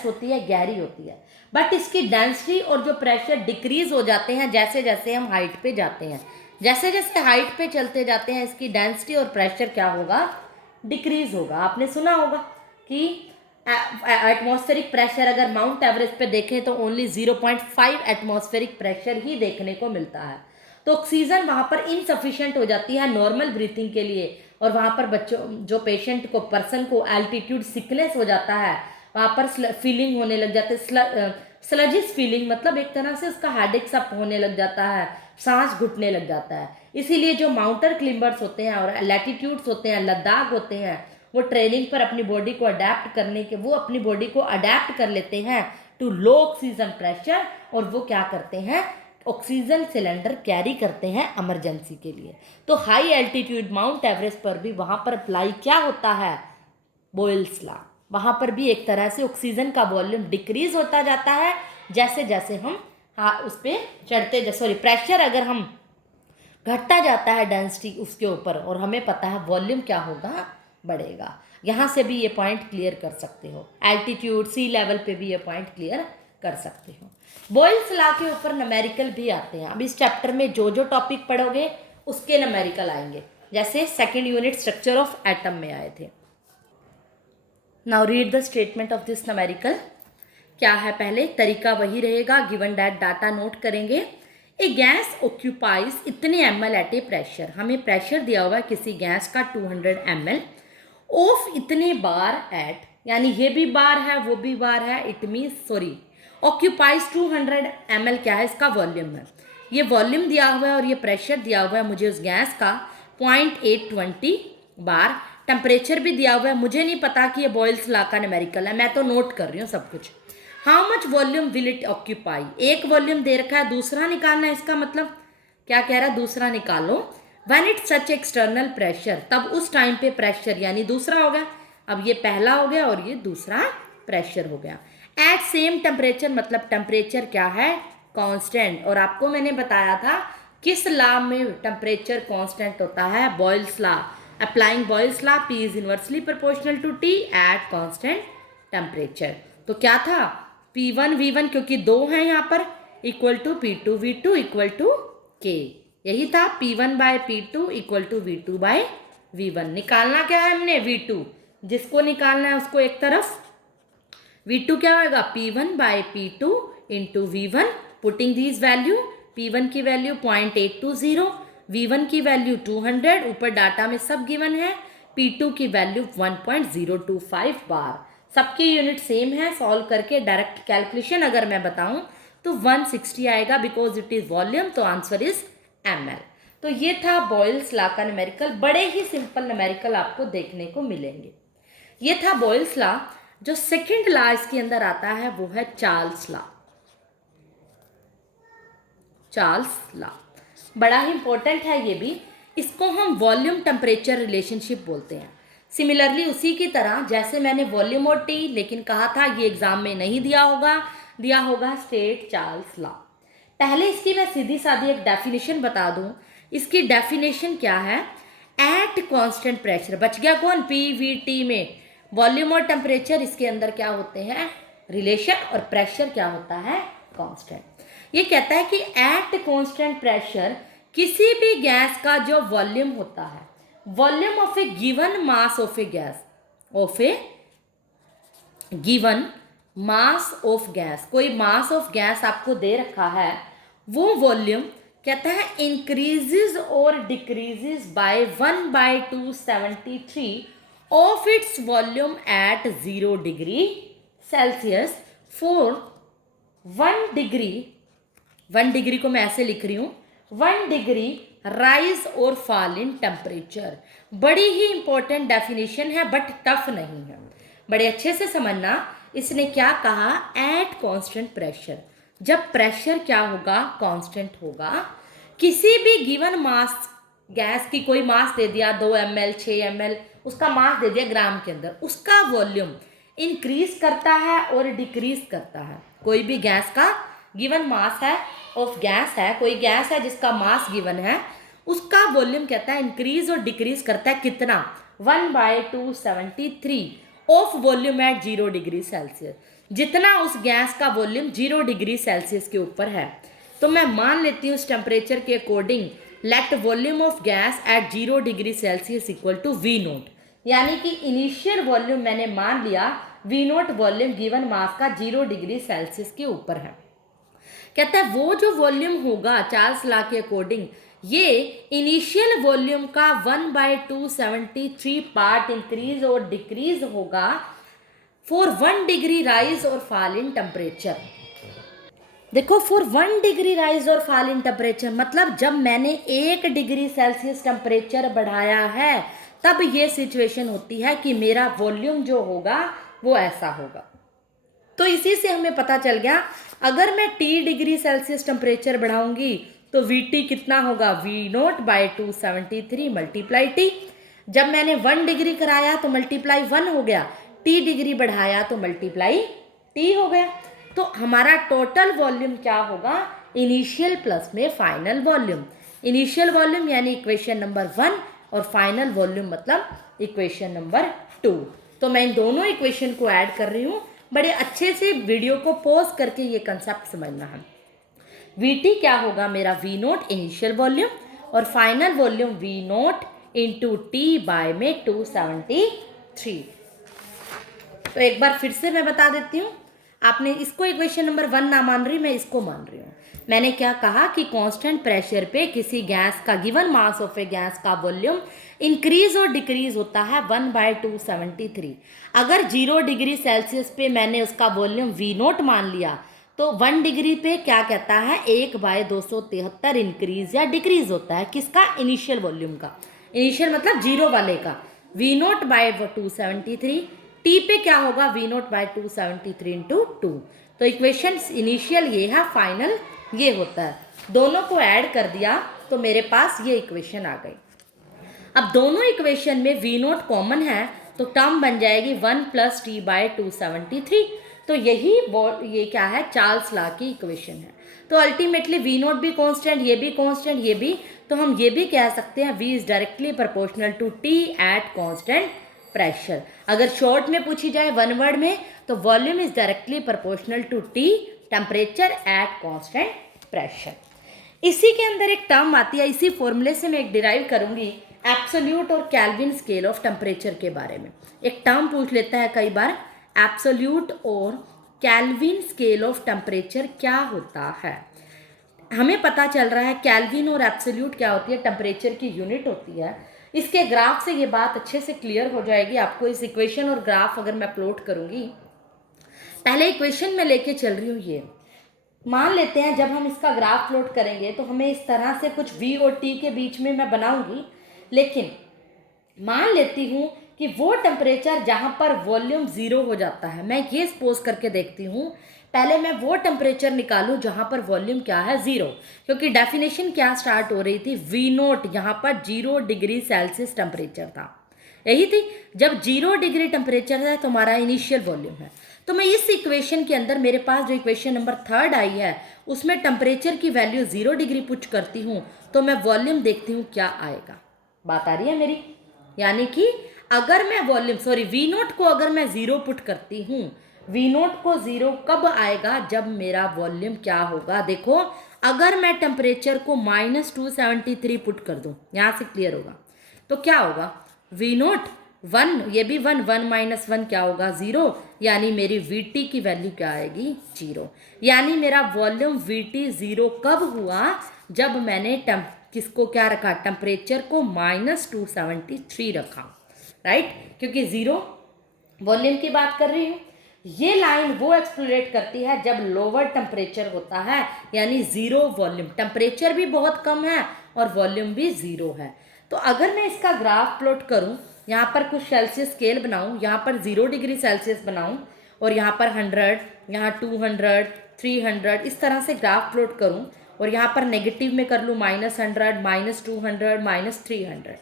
होती है, गहरी होती है। बट इसकी डेंसिटी और जो प्रेशर डिक्रीज हो जाते हैं जैसे जैसे हम हाइट पे जाते हैं, जैसे जैसे हाइट पे चलते जाते हैं, इसकी डेंसिटी और प्रेशर क्या होगा, डिक्रीज होगा। आपने सुना होगा कि एटमॉस्फेरिक प्रेशर अगर माउंट एवरेस्ट पे देखें तो ओनली 0.5 एटमॉस्फेरिक प्रेशर ही देखने को मिलता है। तो ऑक्सीजन वहाँ पर इनसफिशिएंट हो जाती है नॉर्मल ब्रीथिंग के लिए, और वहाँ पर बच्चों जो पेशेंट को पर्सन को एल्टीट्यूड सिकनेस हो जाता है, वहाँ पर फीलिंग होने लग जाते स्लजिस फीलिंग, मतलब एक तरह से उसका हेडेक सा होने लग जाता है, सांस घुटने लग जाता है। इसीलिए जो माउंटेन क्लिम्बर्स होते हैं और लैटिट्यूड्स होते हैं, लद्दाख होते हैं, वो ट्रेनिंग पर अपनी बॉडी को अडेप्ट करने के वो अपनी बॉडी को अडेप्ट कर लेते हैं टू लो ऑक्सीजन प्रेशर, और वो क्या करते हैं, ऑक्सीजन सिलेंडर कैरी करते हैं इमरजेंसी के लिए। तो हाई एल्टीट्यूड माउंट एवरेस्ट पर भी वहाँ पर अप्लाई क्या होता है, बॉयल्स लॉ। वहाँ पर भी एक तरह से ऑक्सीजन का वॉल्यूम डिक्रीज होता जाता है जैसे जैसे हम उस पर चढ़ते, सॉरी प्रेशर अगर हम घटता जाता है डेंसिटी उसके ऊपर, और हमें पता है वॉल्यूम क्या होगा, बढ़ेगा। यहाँ से भी ये पॉइंट क्लियर कर सकते हो, एल्टीट्यूड सी लेवल पे भी ये पॉइंट क्लियर कर सकते हो। बॉयल्स लॉ के ऊपर न्यूमेरिकल भी आते हैं। अब इस चैप्टर में जो जो टॉपिक पढ़ोगे उसके न्यूमेरिकल आएंगे, जैसे second unit structure of atom में आए थे। Now read the statement of this numerical. क्या है, पहले तरीका वही रहेगा, गिवन डैट डाटा नोट करेंगे। ए गैस ऑक्यूपाइज इतने ml एट ए प्रेशर, हमें प्रेशर दिया हुआ है किसी गैस का 200 ml ऑफ इतने बार एट, यानी ये भी बार है वो भी बार है, it mean sorry occupies 200 ml क्या है, इसका वॉल्यूम है। ये वॉल्यूम दिया हुआ है और ये प्रेशर दिया हुआ है मुझे उस गैस का 0.820 बार। टेम्परेचर भी दिया हुआ है, मुझे नहीं पता कि ये बॉयल्स लॉ का न्यूमेरिकल है, मैं तो नोट कर रही हूँ सब कुछ। How much volume will it occupy, एक वॉल्यूम दे रखा है, दूसरा निकालना है, इसका मतलब क्या कह रहा है, दूसरा निकालो। When it such external pressure, तब उस टाइम पे प्रेशर यानी दूसरा हो गया। अब ये पहला हो गया और ये दूसरा प्रेशर हो गया। एट सेम टेम्परेचर, मतलब टेम्परेचर क्या है, कांस्टेंट। और आपको मैंने बताया था किस लॉ में टेम्परेचर कांस्टेंट होता है, Boyle's law. Applying Boyle's law, P is inversely proportional to T at constant temperature. तो क्या था, P1 V1 क्योंकि दो हैं यहाँ पर, equal to P2 V2 equal to K। यही था, P1 by P2 equal to V2 bye V1। निकालना क्या है हमने, V2, जिसको निकालना है उसको एक तरफ। V2 क्या होगा, P1 by P2 into V1, putting these value. P1 की वैल्यू 0.820, V1 की वैल्यू 200, ऊपर डाटा में सब गिवन है। P2 की वैल्यू 1.025 बार। सबकी यूनिट सेम है, सॉल्व करके डायरेक्ट कैलकुलेशन अगर मैं बताऊं तो 160 आएगा, बिकॉज इट इज वॉल्यूम, तो आंसर इज ml। तो ये था बॉयल्स लॉ का न्यूमेरिकल, बड़े ही सिंपल न्यूमेरिकल आपको देखने को मिलेंगे। ये था बॉयल्स लॉ। जो सेकंड लॉ इसके अंदर आता है वो है चार्ल्स लॉ। चार्ल्स लॉ बड़ा ही इंपॉर्टेंट है ये भी। इसको हम वॉल्यूम टेम्परेचर रिलेशनशिप बोलते हैं। सिमिलरली उसी की तरह जैसे मैंने वॉल्यूम और टी लेकिन कहा था ये एग्जाम में नहीं दिया होगा स्टेट चार्ल्स लॉ। पहले इसकी मैं सीधी सादी एक डेफिनेशन बता दूं। इसकी डेफिनेशन क्या है, एट कांस्टेंट प्रेशर, बच गया कौन, PVT में वॉल्यूम और टेम्परेचर इसके अंदर क्या होते हैं, रिलेशन, और प्रेशर क्या होता है, कांस्टेंट। ये कहता है कि एट कांस्टेंट प्रेशर किसी भी गैस का जो वॉल्यूम होता है, volume of A given mass of A gas, of A given mass of gas, कोई मास ऑफ गैस आपको दे रखा है, वो वॉल्यूम कहता है इंक्रीजेज और decreases bye 1/273 of its volume at 0 degree Celsius for 1 degree को मैं ऐसे लिख रही हूँ, 1 डिग्री राइज और फॉल इन टेम्परेचर। बड़ी ही इंपॉर्टेंट डेफिनेशन है बट टफ नहीं है, बड़े अच्छे से समझना। इसने क्या कहा, एट कांस्टेंट प्रेशर, जब प्रेशर क्या होगा, कांस्टेंट होगा, किसी भी गिवन मास गैस की कोई मास दे दिया 2 ml 6 ml, उसका मास दे दिया ग्राम के अंदर, उसका वॉल्यूम इंक्रीज करता है और डिक्रीज करता है। कोई भी गैस का गिवन मास है, ऑफ गैस है, कोई गैस है जिसका मास गिवन है, उसका वॉल्यूम कहता है इंक्रीज और डिक्रीज करता है, कितना, 1/273 of volume at 0 degree Celsius, जितना उस गैस का वॉल्यूम 0 डिग्री सेल्सियस के ऊपर है। तो मैं मान लेती हूँ उस टेम्परेचर के according let volume of gas at 0 degree Celsius equal to V0। यानी कि इनिशियल वॉल्यूम मैंने मान लिया V nought volume given mass का 0 डिग्री सेल्सियस के ऊपर है। कहता है वो जो वॉल्यूम होगा चार्ल्स लॉ के अकॉर्डिंग ये इनिशियल वॉल्यूम का 1/273 पार्ट इंक्रीज और डिक्रीज होगा फॉर 1 डिग्री राइज और फॉल इन टेम्परेचर। देखो फॉर 1 डिग्री राइज और फॉल इन टेम्परेचर मतलब जब मैंने 1 डिग्री सेल्सियस टेम्परेचर बढ़ाया है तब ये सिचुएशन होती है कि मेरा वॉल्यूम जो होगा वो ऐसा होगा। तो इसी से हमें पता चल गया अगर मैं T डिग्री सेल्सियस टेम्परेचर बढ़ाऊंगी तो VT कितना होगा V0/273 मल्टीप्लाई T। जब मैंने 1 डिग्री कराया तो मल्टीप्लाई 1 हो गया, T डिग्री बढ़ाया तो मल्टीप्लाई T हो गया। तो हमारा टोटल वॉल्यूम क्या होगा इनिशियल प्लस में फाइनल वॉल्यूम। इनिशियल वॉल्यूम यानी इक्वेशन नंबर 1 और फाइनल वॉल्यूम मतलब इक्वेशन नंबर 2। तो मैं इन दोनों इक्वेशन को ऐड कर रही हूँ। बड़े अच्छे से वीडियो को पॉज करके ये कंसेप्ट समझना है। VT क्या होगा मेरा V नोट इनिशियल वॉल्यूम और final volume V nought into T by में 273। तो एक बार फिर से मैं बता देती हूँ, आपने इसको इक्वेशन नंबर 1 ना मान रही, मैं इसको मान रही हूँ। मैंने क्या कहा कि कांस्टेंट प्रेशर पे किसी गैस का given mass of A gas का वॉल्यूम इंक्रीज और डिक्रीज होता है 1/273। अगर 0 डिग्री सेल्सियस पे मैंने उसका वॉल्यूम V नोट मान लिया तो 1 डिग्री पे क्या कहता है 1/273 इंक्रीज या डिक्रीज होता है किसका इनिशियल वॉल्यूम का। इनिशियल मतलब 0 वाले का V नोट बाय 273। T पे क्या होगा V नोट बाय 273 इंटू 2। तो इक्वेशन इनिशियल ये है, फाइनल ये होता है। दोनों को ऐड कर दिया तो मेरे पास ये इक्वेशन आ गई। अब दोनों इक्वेशन में V नोट कॉमन है तो टर्म बन जाएगी 1 + T/273। तो यही ये क्या है चार्ल्स लॉ की इक्वेशन है। तो अल्टीमेटली V नोट भी कांस्टेंट, ये भी कांस्टेंट, ये भी, तो हम ये भी कह सकते हैं V is directly proportional to T at constant pressure. अगर शॉर्ट में पूछी जाए वन वर्ड में तो volume is directly proportional to T temperature at constant pressure. इसी के अंदर एक टर्म आती है, इसी फॉर्मूले से मैं एक डिराइव करूंगी एब्सोल्यूट और केल्विन स्केल ऑफ टेम्परेचर के बारे में। एक टर्म पूछ लेता है कई बार, एब्सोल्यूट और केल्विन स्केल ऑफ टेम्परेचर क्या होता है। हमें पता चल रहा है केल्विन और एब्सोल्यूट क्या होती है, टेम्परेचर की यूनिट होती है। इसके ग्राफ से ये बात अच्छे से क्लियर हो जाएगी आपको। इस इक्वेशन और ग्राफ अगर मैं प्लॉट करूंगी, पहले इक्वेशन में लेके चल रही हूँ, ये मान लेते हैं जब हम इसका ग्राफ प्लॉट करेंगे तो हमें इस तरह से कुछ V और T के बीच में मैं बनाऊंगी, लेकिन मान लेती हूँ कि वो टेम्परेचर जहाँ पर वॉल्यूम 0 हो जाता है, मैं ये सपोज करके देखती हूँ पहले मैं वो टेम्परेचर निकालूं जहाँ पर वॉल्यूम क्या है 0, क्योंकि डेफिनेशन क्या स्टार्ट हो रही थी V नोट यहाँ पर 0 डिग्री सेल्सियस टेम्परेचर था, यही थी। जब 0 डिग्री टेम्परेचर है तो हमारा इनिशियल वॉल्यूम है। तो मैं इस इक्वेशन के अंदर मेरे पास जो इक्वेशन नंबर 3 आई है उसमें टेम्परेचर की वैल्यू 0 डिग्री पुट करती हूँ तो मैं वॉल्यूम देखती हूँ क्या आएगा। बात आ रही है मेरी? यानी कि अगर मैं वॉल्यूम V नोट को अगर मैं 0 पुट करती हूँ, V नोट को 0 कब आएगा जब मेरा वॉल्यूम क्या होगा। देखो अगर मैं टेम्परेचर को -273 पुट कर दूँ, यहाँ से क्लियर होगा, तो क्या होगा V नोट 1, ये भी 1, 1 - 1 क्या होगा 0, यानी मेरी VT की वैल्यू क्या आएगी 0। यानी मेरा वॉल्यूम VT 0 कब हुआ जब मैंने किसको क्या रखा, टेम्परेचर को -273 रखा, राइट, क्योंकि 0 वॉल्यूम की बात कर रही हूँ। ये लाइन वो एक्सप्लोरेट करती है जब लोअर टेम्परेचर होता है, यानी 0 वॉल्यूम, टेम्परेचर भी बहुत कम है और वॉल्यूम भी 0 है। तो अगर मैं इसका ग्राफ प्लॉट करूं, यहाँ पर कुछ सेल्सियस स्केल बनाऊं, यहाँ पर 0 डिग्री सेल्सियस बनाऊं और यहाँ पर 100, यहाँ 200, 300 इस तरह से ग्राफ प्लॉट करूं और यहाँ पर नेगेटिव में कर लूँ -100, -200, -300,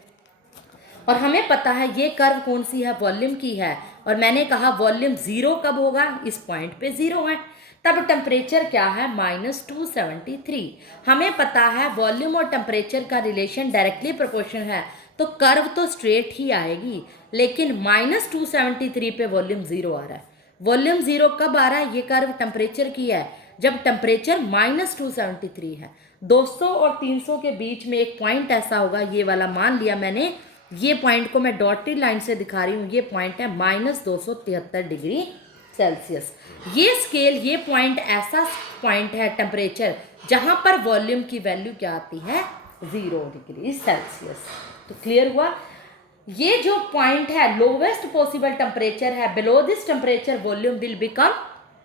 और हमें पता है ये कर्व कौन सी है, वॉल्यूम की है। और मैंने कहा वॉल्यूम 0 कब होगा, इस पॉइंट पे 0 है, तब टेम्परेचर क्या है -273। हमें पता है वॉल्यूम और टेम्परेचर का रिलेशन डायरेक्टली प्रोपोर्शनल है, तो कर्व तो स्ट्रेट ही आएगी, लेकिन -273 पे वॉल्यूम 0 आ रहा है। वॉल्यूम 0 कब आ रहा है, ये कर्व टेम्परेचर की है जब टेम्परेचर -273 है। 200 और 300 के बीच में एक पॉइंट ऐसा होगा, ये वाला मान लिया मैंने, ये पॉइंट को मैं डॉटेड लाइन से दिखा रही हूँ, ये पॉइंट है -273 डिग्री सेल्सियस। ये स्केल, ये पॉइंट ऐसा पॉइंट है टेम्परेचर जहाँ पर वॉल्यूम की वैल्यू क्या आती है, 0 डिग्री सेल्सियस। तो क्लियर हुआ। ये जो पॉइंट है लोवेस्ट पॉसिबल टेम्परेचर है, below this temperature volume will become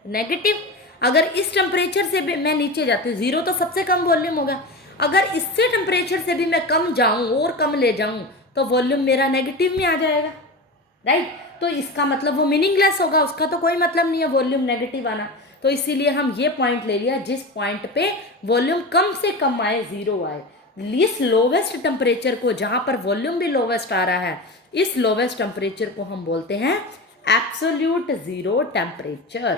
negative. अगर इस टेम्परेचर से भी मैं नीचे जाती हूँ, 0 तो सबसे कम वॉल्यूम होगा, अगर इससे टेम्परेचर से भी मैं कम जाऊँ और कम ले जाऊँ तो वॉल्यूम मेरा नेगेटिव में आ जाएगा, राइट। तो इसका मतलब वो मीनिंगलेस होगा, उसका तो कोई मतलब नहीं है वॉल्यूम नेगेटिव आना। तो इसीलिए हम ये पॉइंट ले लिया जिस पॉइंट पे वॉल्यूम कम से कम आए, 0 आए। इस लोवेस्ट टेम्परेचर को, जहाँ पर वॉल्यूम भी लोवेस्ट आ रहा है, इस लोवेस्ट टेम्परेचर को हम बोलते हैं एब्सोल्यूट ज़ीरो टेम्परेचर।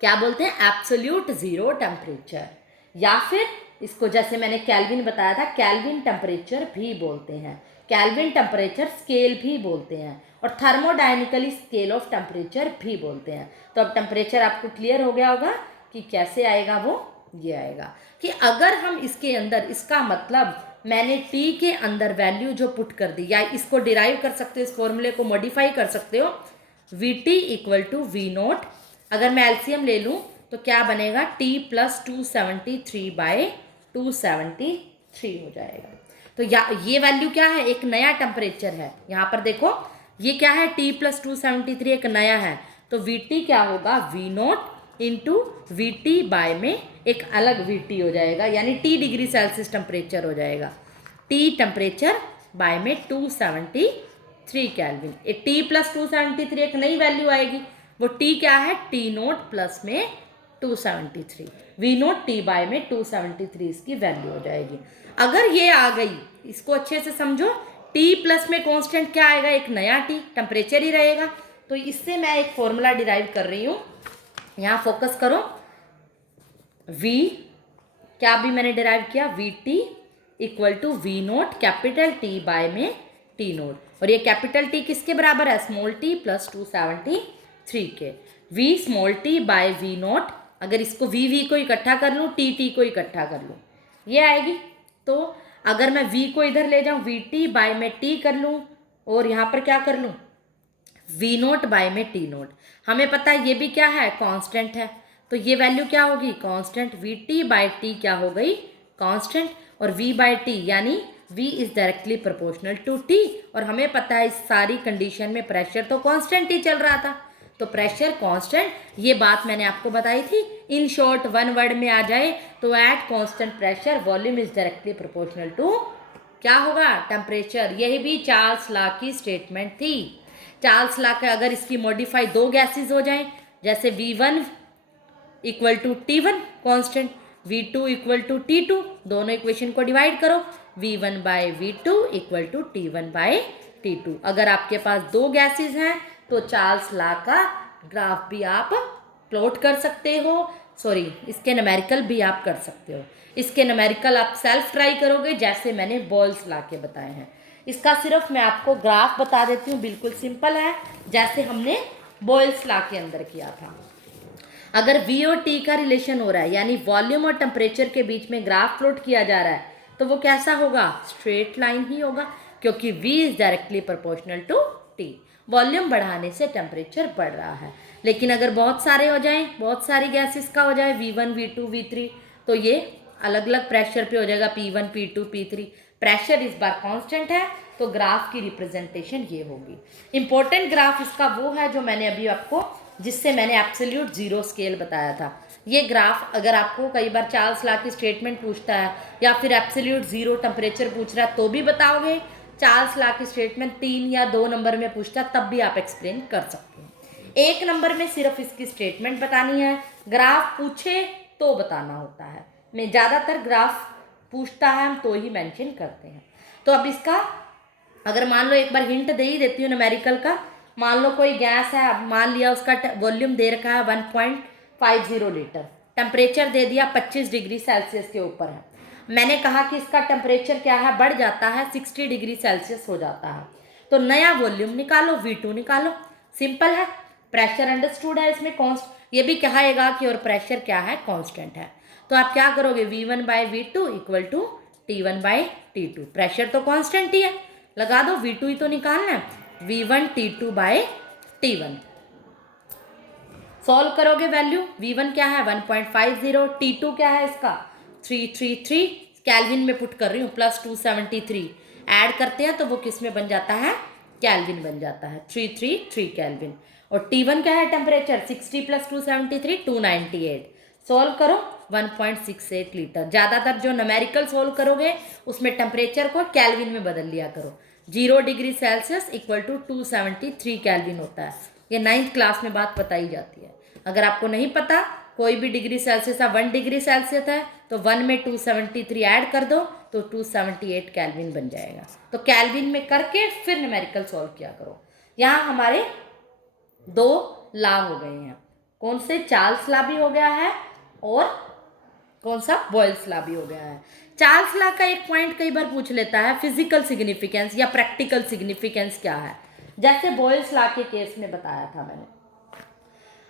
क्या बोलते हैं, एब्सोल्यूट ज़ीरो टेम्परेचर। या फिर इसको जैसे मैंने केल्विन बताया था, केल्विन टेम्परेचर भी बोलते हैं, केल्विन टेम्परेचर स्केल भी बोलते हैं, और थर्मोडायनेमिकली स्केल ऑफ टेम्परेचर भी बोलते हैं। तो अब टेम्परेचर आपको क्लियर हो गया होगा कि कैसे आएगा, वो ये आएगा कि अगर हम इसके अंदर, इसका मतलब मैंने टी के अंदर वैल्यू जो पुट कर दी, या इसको डिराइव कर सकते हो, इस फॉर्मूले को मॉडिफाई कर सकते हो, V T equal to V nought. अगर मैं एलसीएम ले लूँ तो क्या बनेगा, टी प्लस 273/273 हो जाएगा। तो ये वैल्यू क्या है, एक नया टेम्परेचर है। यहाँ पर देखो ये क्या है, टी प्लस 273 एक नया है, तो वी टी क्या होगा, V nought into V T by में एक अलग वी टी हो जाएगा, यानी टी डिग्री सेल्सियस टेम्परेचर हो जाएगा। टी टेम्परेचर बाय में 273 केल्विन। एक टी प्लस 273 एक नई वैल्यू आएगी, वो टी क्या है, टी नोट प्लस में 273, वी नोट टी बाय में 273 इसकी वैल्यू हो जाएगी। अगर ये आ गई, इसको अच्छे से समझो, टी प्लस में कांस्टेंट क्या आएगा, एक नया टी, टेम्परेचर ही रहेगा। तो इससे मैं एक फॉर्मूला डिराइव कर रही हूँ, यहाँ फोकस करो। वी क्या भी मैंने डिराइव किया, V T equal to V nought capital T by में टी नोट, और ये कैपिटल टी किसके बराबर है, स्मॉल टी प्लस 273 के। V small T by V nought, अगर इसको वी को इकट्ठा कर लूँ, टी को इकट्ठा कर लूँ, ये आएगी। तो अगर मैं v को इधर ले जाऊँ, वी टी बाय में टी कर लूँ, और यहाँ पर क्या कर लूँ, वी नोट बाय में टी नोट। हमें पता है ये भी क्या है, कांस्टेंट है, तो ये वैल्यू क्या होगी, constant. V T by T क्या हो गई, कांस्टेंट, और v बाय टी यानी v is directly proportional to t, और हमें पता है इस सारी कंडीशन में प्रेशर तो कांस्टेंट ही चल रहा था, तो प्रेशर कांस्टेंट, ये बात मैंने आपको बताई थी। इन शॉर्ट वन वर्ड में आ जाए तो at constant pressure volume is directly proportional to क्या होगा, टेम्परेचर। यही भी चार्ल्स लॉ की स्टेटमेंट थी। चार्ल्स लॉ का अगर इसकी मॉडिफाई दो गैसेज हो जाएं, जैसे V1 equal to T1 constant, V2 equal to T2, दोनों इक्वेशन को डिवाइड करो, V1 by V2 equal to T1 by T2। अगर आपके पास दो गैसेज हैं तो चार्ल्स लॉ का ग्राफ भी आप प्लॉट कर सकते हो, सॉरी इसके न्यूमेरिकल भी आप कर सकते हो। इसके न्यूमेरिकल आप सेल्फ ट्राई करोगे, जैसे मैंने बॉयल्स लॉ के बताए हैं। इसका सिर्फ मैं आपको ग्राफ बता देती हूँ, बिल्कुल सिंपल है, जैसे हमने बॉयल्स लॉ के अंदर किया था। अगर V और T का रिलेशन हो रहा है, यानी वॉल्यूम और टेम्परेचर के बीच में ग्राफ प्लॉट किया जा रहा है, तो वो कैसा होगा, स्ट्रेट लाइन ही होगा, क्योंकि V is directly proportional to T। Volume बढ़ाने से टेम्परेचर बढ़ रहा है। लेकिन अगर बहुत सारे हो जाएं, बहुत सारी गैसेस का हो जाए, V1 V2 V3, तो ये अलग अलग प्रेशर पे हो जाएगा, P1 P2 P3। प्रेशर इस बार कांस्टेंट है, तो ग्राफ की रिप्रेजेंटेशन ये होगी। इंपॉर्टेंट ग्राफ इसका वो है जो मैंने अभी आपको, जिससे मैंने एब्सोल्यूट ज़ीरो स्केल बताया था। ये ग्राफ अगर आपको कई बार चार्ल्स लॉ की स्टेटमेंट पूछता है, या फिर एब्सोल्यूट ज़ीरो टेम्परेचर पूछ रहा है तो भी बताओगे, चार्ल्स लॉ की स्टेटमेंट 3 या 2 नंबर में पूछता है तब भी आप एक्सप्लेन कर सकते हो। 1 नंबर में सिर्फ इसकी स्टेटमेंट बतानी है, ग्राफ पूछे तो बताना होता है। मैं ज़्यादातर ग्राफ पूछता है हम तो ही मेंशन करते हैं। तो अब इसका अगर मान लो एक बार हिंट दे ही देती हूँ न्यूमेरिकल का, मान लो कोई गैस है, अब मान लिया उसका वॉल्यूम दे रखा है 1.50 लीटर, टेम्परेचर दे दिया 25 डिग्री सेल्सियस के ऊपर है। मैंने कहा कि इसका टेम्परेचर क्या है, बढ़ जाता है 60 डिग्री सेल्सियस हो जाता है, तो नया वॉल्यूम निकालो, V2 निकालो, सिंपल है। प्रेशर अंडरस्टूड है, इसमें कॉन्स्ट ये भी कहेगा कि और प्रेशर क्या है, कांस्टेंट है। तो आप क्या करोगे, V1 by V2 equal to T1 by T2, pressure तो कांस्टेंट ही है, लगा दो, V2 ही तो निकालना है, V1 T2 bye T1। Solve करोगे वैल्यू, V1 क्या है 1.50, T2 क्या है इसका 333, कैल्विन में पुट कर रही हूँ, प्लस 273 ऐड करते हैं तो वो किस में बन जाता है, कैल्विन बन जाता है, 333 कैल्विन। और T1 क्या है टेम्परेचर 60 प्लस 273 298। सॉल्व करो 1.68 लीटर। ज़्यादातर जो न्यूमेरिकल सॉल्व करोगे उसमें टेम्परेचर को कैल्विन में बदल लिया करो। 0 degree Celsius equal to 273 kelvin होता है। ये 9th क्लास में बात बताई जाती है। अगर आपको नहीं पता कोई भी डिग्री सेल्सियस है 1 डिग्री सेल्सियस है तो 1 में 273 ऐड कर दो तो 278 कैल्विन बन जाएगा। तो कैल्विन में करके फिर न्यूमेरिकल सॉल्व किया करो। यहाँ हमारे 2 ला हो गए हैं, कौन से, चार्ल्स ला भी हो गया है और कौन सा, बॉयल्स ला भी हो गया है। चार्ल्स ला का एक पॉइंट कई बार पूछ लेता है, फिजिकल सिग्निफिकेंस या प्रैक्टिकल सिग्निफिकेंस क्या है। जैसे बॉयल्स ला के केस में बताया था मैंने,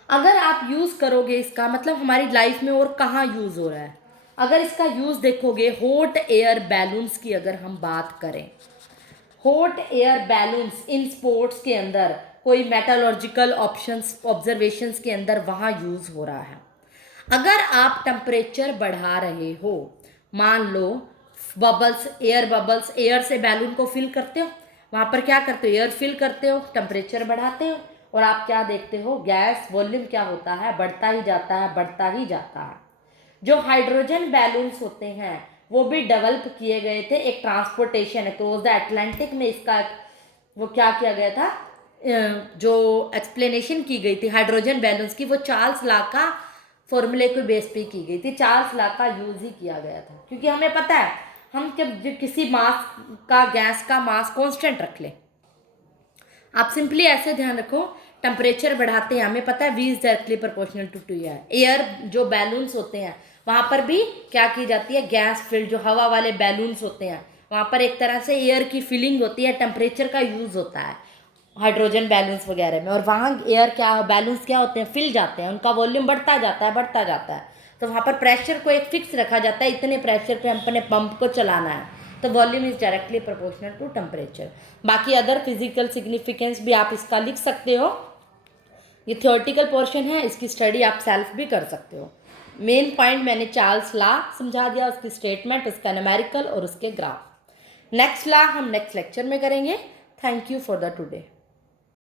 अगर आप यूज़ करोगे इसका मतलब हमारी लाइफ में और कहाँ यूज़ हो रहा है। अगर इसका यूज़ देखोगे हॉट एयर बैलून्स की अगर हम बात करें, hot air balloons in sports के अंदर, कोई मेटालॉजिकल ऑप्शंस ऑब्जर्वेशंस के अंदर वहाँ यूज़ हो रहा है। अगर आप टेम्परेचर बढ़ा रहे हो, मान लो बबल्स, एयर से बैलून को फिल करते हो, वहाँ पर क्या करते हो, एयर फिल करते हो, टेम्परेचर बढ़ाते हो और आप क्या देखते हो, गैस वॉल्यूम क्या होता है, बढ़ता ही जाता है, बढ़ता ही जाता है। जो हाइड्रोजन बैलून्स होते हैं वो भी डेवलप किए गए थे, एक ट्रांसपोर्टेशन है, क्रॉस द अटलांटिक में इसका वो क्या किया गया था, जो एक्सप्लेनेशन की गई थी हाइड्रोजन बैलून्स की, वो चार्ल्स ला का फॉर्मूले को बेस पे की गई थी, चार्ल्स ला का यूज़ ही किया गया था। क्योंकि हमें पता है हम जब किसी मास का, गैस का मास कांस्टेंट रख लें, आप सिंपली ऐसे ध्यान रखो, टेम्परेचर बढ़ाते हैं, हमें पता है V is directly proportional to T है। एयर जो बैलून्स होते हैं वहाँ पर भी क्या की जाती है, गैस फिल्ड, जो हवा वाले बैलून्स होते हैं वहाँ पर एक तरह से एयर की फिलिंग होती है, टेम्परेचर का यूज़ होता है हाइड्रोजन बैलून्स वगैरह में। और वहाँ एयर क्या, बैलून्स क्या होते हैं, फिल जाते हैं, उनका वॉल्यूम बढ़ता जाता है, बढ़ता जाता है। तो वहाँ पर प्रेशर को एक फिक्स रखा जाता है, इतने प्रेशर पे अपने पंप को चलाना है, तो volume is directly proportional to temperature. बाकी अदर फिजिकल सिग्निफिकेंस भी आप इसका लिख सकते हो, ये थियोरटिकल पोर्शन है, इसकी स्टडी आप सेल्फ भी कर सकते हो। मेन पॉइंट मैंने चार्ल्स ला समझा दिया, उसकी स्टेटमेंट, उसका न्यूमेरिकल और उसके ग्राफ। नेक्स्ट ला हम नेक्स्ट लेक्चर में करेंगे। Thank you for the today.